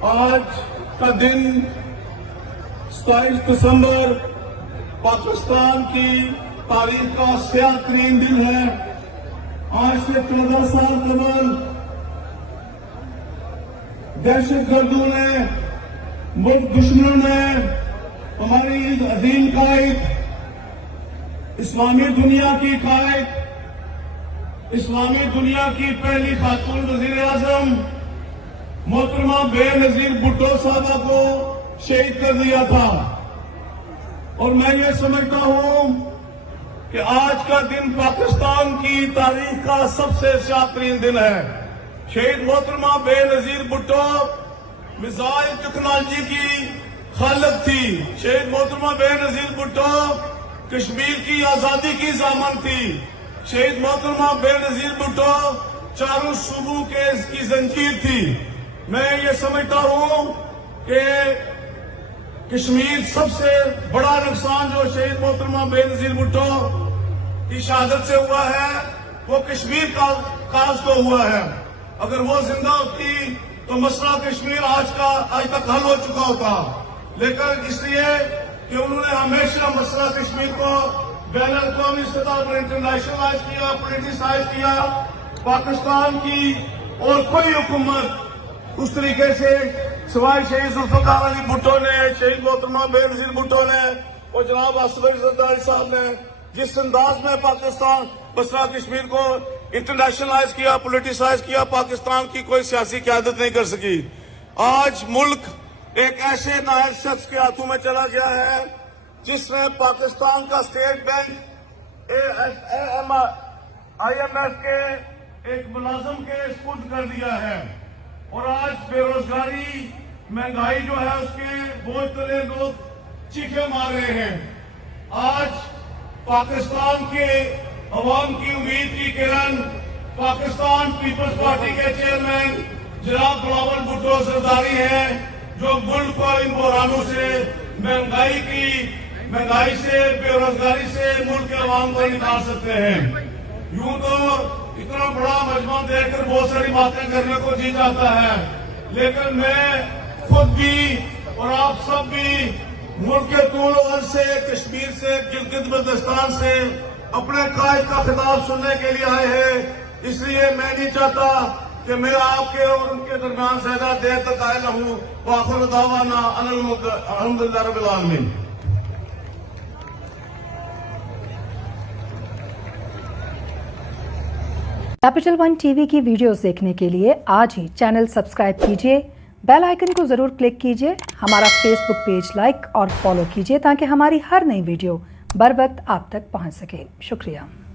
آج کا دن 27 دسمبر پاکستان کی تاریخ کا سیاہ ترین دن ہے۔ آج سے 14 سال قبل دہشت گردوں نے، ملک دشمنوں نے ہماری عظیم قائد، اسلامی دنیا کی قائد، اسلامی دنیا کی پہلی خاتون وزیر اعظم محترمہ بے نظیر بھٹو صاحبہ کو شہید کر دیا تھا۔ اور میں یہ سمجھتا ہوں کہ آج کا دن پاکستان کی تاریخ کا سب سے سیاہ ترین دن ہے۔ شہید محترمہ بے نظیر بھٹو میزائل ٹیکنالوجی کی خالق تھی۔ شہید محترمہ بے نظیر بھٹو کشمیر کی آزادی کی ضامن تھی۔ شہید محترمہ بے نظیر بھٹو چاروں صوبوں کی زنجیر تھی۔ میں یہ سمجھتا ہوں کہ کشمیر سب سے بڑا نقصان جو شہید محترمہ بے نظیر بھٹو کی شہادت سے ہوا ہے وہ کشمیر کا کاز کو ہوا ہے۔ اگر وہ زندہ ہوتی تو مسئلہ کشمیر آج تک حل ہو چکا ہوتا، لیکن اس لیے کہ انہوں نے ہمیشہ مسئلہ کشمیر کو بین الاقوامی سطح پر انٹرنیشنلائز کیا، پولیٹیسائز کیا۔ پاکستان کی اور کوئی حکومت اس طریقے سے سوائے شہید ذوالفقار علی بھٹو نے، شہید محترمہ بے نظیر بھٹو نے اور جناب آصف علی زرداری صاحب نے جس انداز میں پاکستان مسئلہ کشمیر کو انٹرنیشنلائز کیا، پولیٹیسائز کیا، پاکستان کی کوئی سیاسی قیادت نہیں کر سکی۔ آج ملک ایک ایسے نائب شخص کے ہاتھوں میں چلا گیا ہے جس نے پاکستان کا state bank I M F کے ایک ملازم کے سپرد کر دیا ہے، اور آج بے روزگاری، مہنگائی جو ہے اس کے بوجھ تلے لوگ چیخے مار رہے ہیں۔ آج پاکستان کے عوام کی امید کی کرن پاکستان پیپلز پارٹی کے چیئرمین جناب بلاول بھٹو زرداری ہیں، جو ملک کو ان بحرانوں سے، مہنگائی سے، بے روزگاری سے ملک کے عوام کو نکال سکتے ہیں۔ یوں تو اتنا بڑا مجمع دیکھ کر بہت ساری باتیں کرنے کو جی چاہتا ہے، لیکن میں خود بھی اور آپ سب بھی ملک کے طول و عرض سے، کشمیر سے، گلگت بلتستان سے اپنے قائد کا خطاب سننے کے لیے آئے ہیں۔ اس لیے میں نہیں چاہتا کہ میں آپ کے اور ان کے درمیان زیادہ دیر تک قائل رہوں۔ وآخر دعوانا ان الحمدللہ رب العالمین۔ کیپٹل ون ٹی وی کی ویڈیوز دیکھنے کے لیے آج ہی چینل سبسکرائب کیجیے، بیل آئیکن کو ضرور کلک کیجیے، ہمارا فیس بک پیج لائک اور فالو کیجیے تاکہ ہماری ہر نئی ویڈیو بر وقت آپ تک پہنچ سکے۔ شکریہ۔